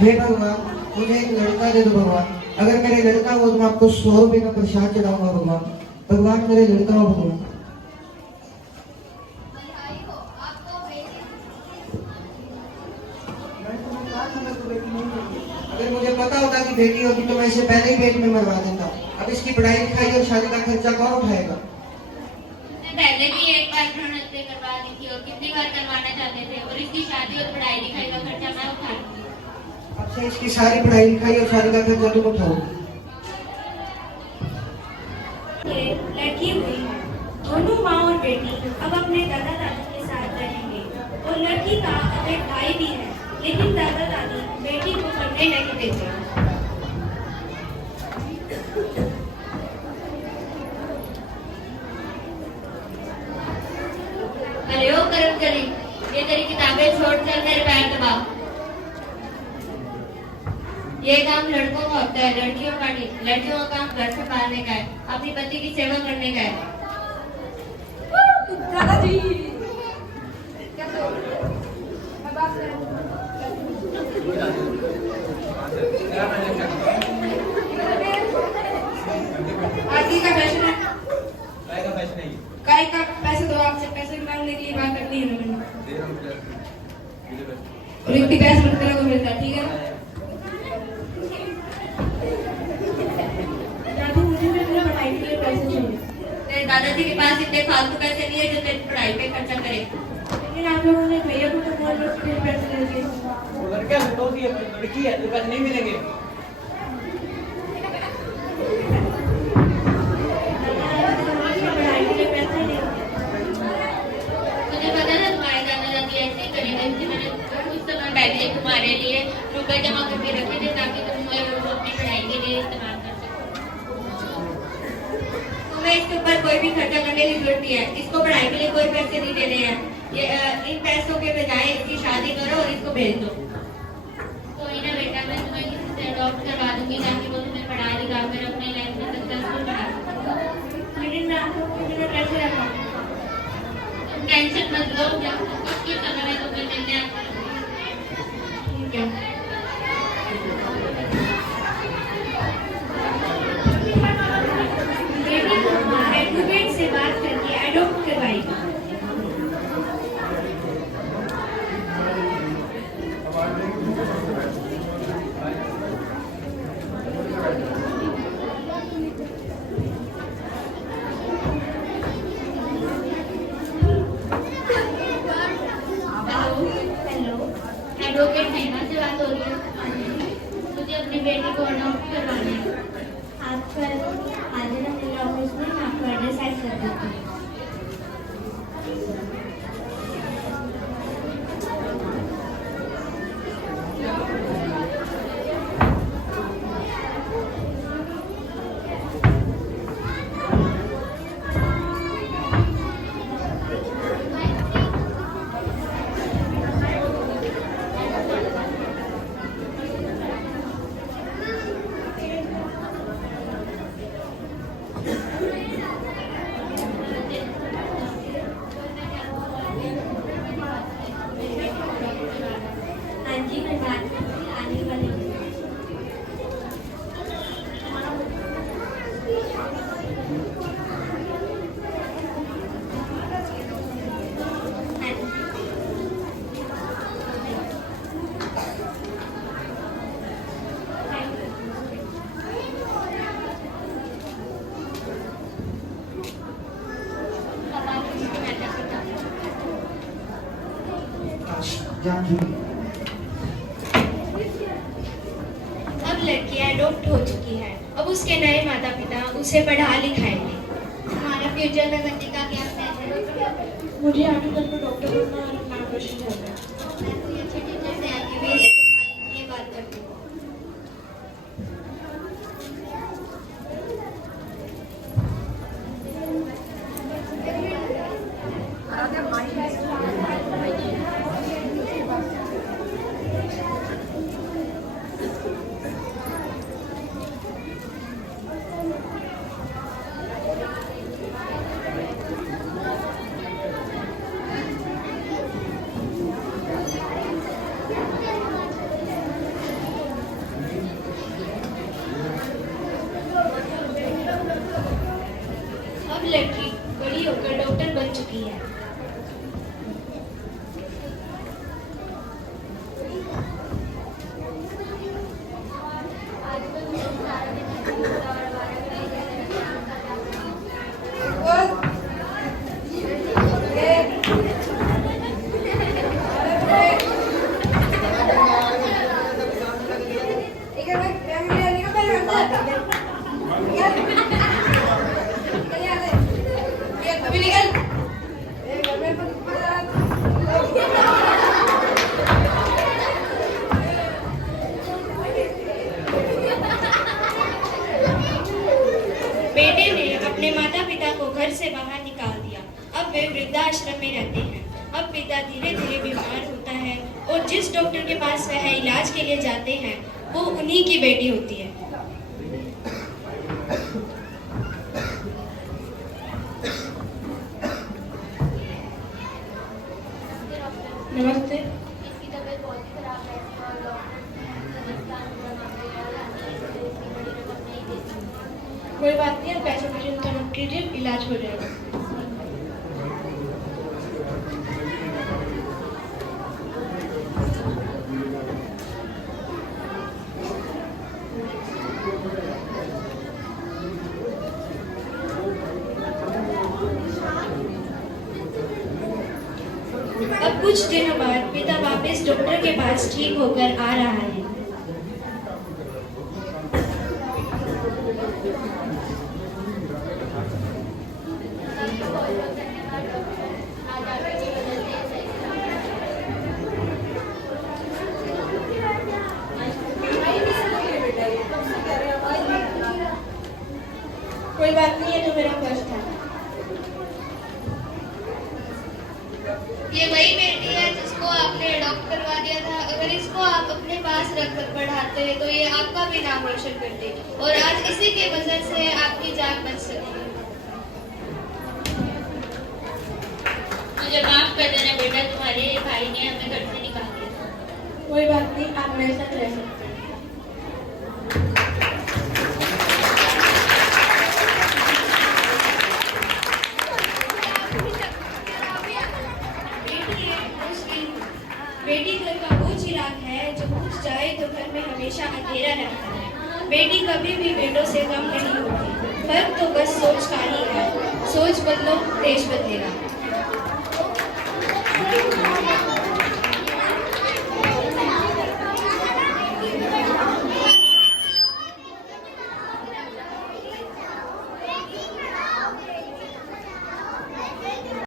हे भगवान, मुझे एक लड़का दे दो भगवान। अगर मेरे लड़का हो तो मैं आपको 100 रुपए का प्रसाद चढ़ाऊंगा भगवान। भगवान मेरे लड़का हो भगवान। अगर मुझे पता होता कि बेटी होगी तो मैं इसे पहले ही पेट में मरवा देता। अब इसकी पढ़ाई लिखाई और शादी का खर्चा कौन उठाएगा? पहले भी एक बार भ्रूण हत्या करवा दी थी और कितनी बार करवाना चाहते थे, और इसकी शादी और पढ़ाई लिखाई का खर्चा मैं उठा लूंगी। अब से इसकी सारी पढ़ाई लिखाई और शादी का खर्चा तुम उठाओगे। ये लड़की हुई है। दोनों माँ और बेटी अब अपने दादा दादी के साथ रहेंगे और लड़की का अब एक भाई भी है, लेकिन दादा दादी बेटी को पढ़ने नहीं देते। अरे ओ करम करी, ये तेरी किताबें छोड़ चल, मेरे पैर दबा। ये काम लड़कों का होता है, लड़कियों का नहीं। लड़कियों का काम घर संभालने का है, अपनी पति की सेवा करने का है। दादाजी आदि का फैशन है। काय का पैसे दो, आपसे पैसे मांगने के लिए बात करनी है मैंने। और इतनी पैसे मत करो मिलता, ठीक है? दादी मुझे मेरी पढ़ाई के लिए पैसे चाहिए। तेरे दादाजी के पास इतने फालतू पैसे नहीं है जो तेरी पढ़ाई पे खर्चा करे। लेकिन आप लोगों ने भैया को तो बोल लो कि पैसे दे दिए। वो लड़का है तो लड़की है तो पैसे नहीं मिलेंगे। पढ़ाई के लिए पैसे नहीं। मुझे पता था तुम्हारे दादा दादी ऐसे ही करेंगे, इसलिए मैंने कुछ समय पहले तुम्हारे लिए रुपए जमा करके रखे थे ताकि तुम अपनी पढ़ाई के लिए इस्तेमाल कर सको। तुम्हें इसके ऊपर कोई भी खर्चा करने की जरूरत नहीं है। इसको पढ़ाई के लिए कोई पैसे नहीं देने हैं। ये इन पैसों के बजाय इसकी शादी करो और इसको भेज दो। कोई ना बेटा, मैं तुम्हें किसी से अडॉप्ट करवा दूंगी ताकि वो तुम्हें पढ़ा लिखा कर अपने लाइफ में सक्सेसफुल बना सको। लेकिन मैं आप लोगों के लिए पैसे रखा। टेंशन मत लो, जब मुश्किल समय में तुम्हें मिलने आता है। ठीक है। बेटी को एडवोकेट से बात करके एडॉप्ट करवाएगी। एडवोकेट नेहा से बात हो रही है। मुझे अपनी बेटी को अडॉप्ट करवाना है। आप कल आ जाना मेरे ऑफिस में, मैं आपको एड्रेस सेंड कर देती हूँ। हाँ जी, मैं बात आने वाली हूँ। अब लड़की एडॉप्ट हो चुकी है। अब उसके नए माता पिता उसे पढ़ा लिखाएंगे। हमारा फ्यूचर में बनने का क्या प्लान है? मुझे आगे चल कर डॉक्टर बनना और अपना ऑपरेशन करना है। मैं कोई अच्छे टीचर से आके भी ये बात करती हूँ। आश्रम में रहते हैं। अब पिता धीरे धीरे बीमार होता है और जिस डॉक्टर के पास वह इलाज के लिए जाते हैं वो उन्हीं की बेटी होती है। नमस्ते। इसकी तबीयत बहुत ही खराब है और डॉक्टर समझदार मांग रहे हैं और हम इतनी बड़ी रकम नहीं दे सकते। कोई बात नहीं, आप पैसों की चिंता मत कीजिए, इलाज हो जाएगा। अब कुछ दिनों बाद पिता वापस डॉक्टर के पास ठीक होकर आ रहा है। कोई बात नहीं, है तो मेरा फर्ज था। ये वही बेटी है जिसको आपने अडॉप्ट करवा दिया था। अगर इसको आप अपने पास रखकर पढ़ाते तो ये आपका भी नाम रोशन करती और आज इसी के वजह से आपकी जान बच सकी। मुझे माफ कर देना बेटा, तुम्हारे भाई ने हमें घर से निकाल दिया। कोई बात नहीं, आप मेरे साथ रह सकते हैं। बेटी घर का वो चिराग है जो बुझ जाए तो घर में हमेशा अंधेरा रहता है। बेटी कभी भी बेटों से कम नहीं होती। फर्क तो बस सोच का ही है। सोच बदलो, देश बदलेगा।